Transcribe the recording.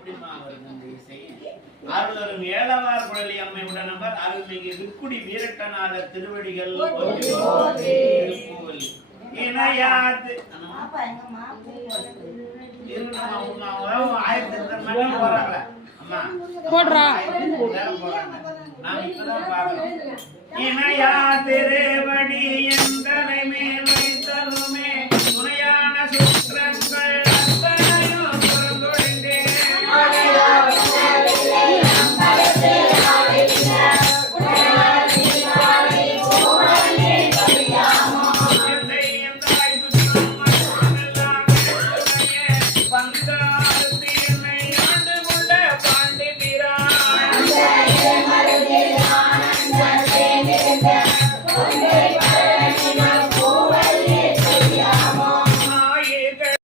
எப்படிமா வருது அந்த இசை? அருளரும் ஏழவார் குழலி அம்மை உடனவர் அருள்மிகு விற்குடி வீரட்டநாத திருவடிகள் இணையாது போடுறா இணையா திரு